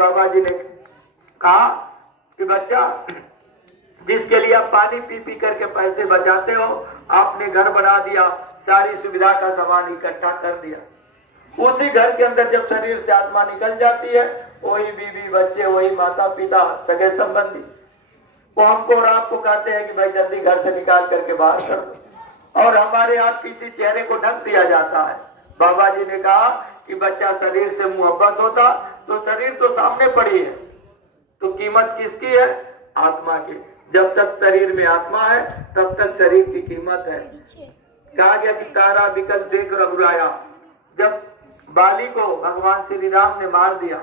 बाबा जी ने कहा कि बच्चा, जिसके लिए आप पानी पी पी करके पैसे बचाते हो, आपने घर बना दिया, सारी सुविधा का सामान इकट्ठा कर दिया। उसी घर के अंदर जब शरीर से आत्मा निकल जाती है, वही बीवी बच्चे, वही माता पिता, सगे संबंधी, वो हमको और आपको कहते हैं कि भाई जल्दी घर से निकाल करके बाहर कर दो, और हमारे आप किसी चेहरे को ढक दिया जाता है। बाबा जी ने कहा कि बच्चा, शरीर से मोहब्बत होता तो शरीर तो सामने पड़ी है, तो कीमत किसकी है? आत्मा की। जब तक शरीर में आत्मा है तब तक शरीर की कीमत है। कहा गया कि तारा बिकल देख रघुराया। जब बाली को भगवान श्री राम ने मार दिया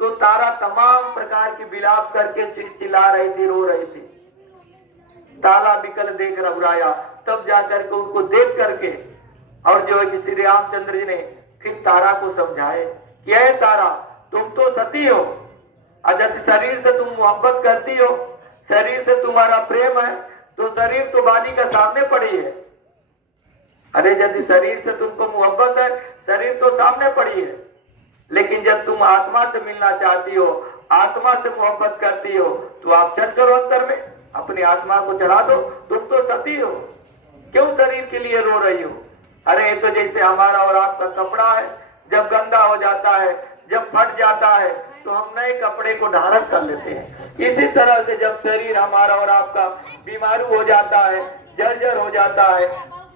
तो तारा तमाम प्रकार की विलाप करके चिल्ला रही थी, रो रही थी। तारा बिकल देख रघुराया, तब जाकर के उनको देख करके और जो है कि श्री रामचंद्र जी ने फिर तारा को समझाए कि ऐ तारा, तुम तो सती हो, अगर शरीर से तुम मोहब्बत करती हो, शरीर से तुम्हारा प्रेम है, तो शरीर तो बाली का सामने पड़ी है। अरे यदि शरीर से तुमको मोहब्बत है, शरीर तो सामने पड़ी है, लेकिन जब तुम आत्मा से मिलना चाहती हो, आत्मा से मोहब्बत करती हो, तो आप चल चलो अंदर में, अपनी आत्मा को चढ़ा दो। तुम तो सती हो, क्यों शरीर के लिए रो रही हो? अरे ये तो जैसे हमारा और आपका कपड़ा है, जब गंदा हो जाता है, जब फट जाता है, तो हम नए कपड़े को धारण कर लेते हैं। इसी तरह से जब शरीर हमारा और आपका बीमारू हो जाता है, जर्जर हो जाता है,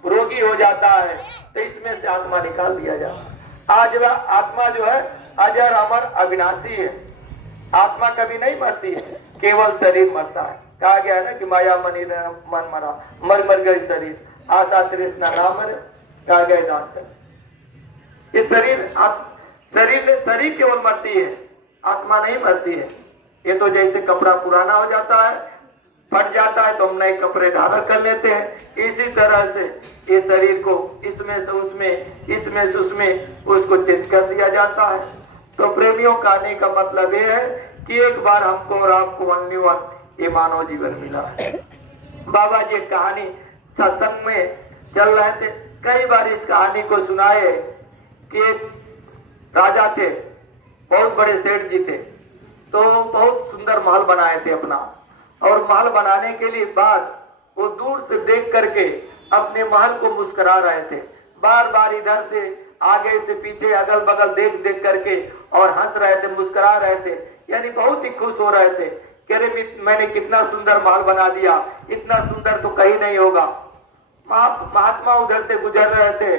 रोगी हो जाता है, तो इसमें से आत्मा निकाल दिया जाता है। आज वह आत्मा जो है अजर अमर अविनाशी है। आत्मा कभी नहीं मरती है, केवल शरीर मरता है। कहा गया है ना कि माया मनी मन मरा, मर मर गई शरीर, आशा तृष्णा ना मरे, कहा गया दास। ये शरीर केवल मरती है, आत्मा नहीं मरती है। ये तो जैसे कपड़ा पुराना हो जाता है, फट जाता है, तो हम नए कपड़े धारण कर लेते हैं। इसी तरह से ये शरीर को इसमें से उसमें, इसमें से उसमें उसको चेंज कर दिया जाता है। तो प्रेमियों का आने का मतलब ये है कि एक बार हमको और आपको ओनली वन ये मानव जीवन मिला है। बाबा जी कहानी सत्संग में चल रहे थे, कई बार इस कहानी को सुनाए कि एक राजा थे, बहुत बड़े सेठ जी थे, तो बहुत सुंदर महल बनाए थे अपना, और महल बनाने के लिए बाद वो दूर से देख करके अपने महल को मुस्कुरा रहे थे। बार बार इधर से आगे से पीछे अगल बगल देख देख करके और हंस रहे थे, मुस्कुरा रहे थे, यानी बहुत ही खुश हो रहे थे कि अरे मैंने कितना सुंदर महल बना दिया, इतना सुंदर तो कहीं नहीं होगा। महात्मा उधर से गुजर रहे थे,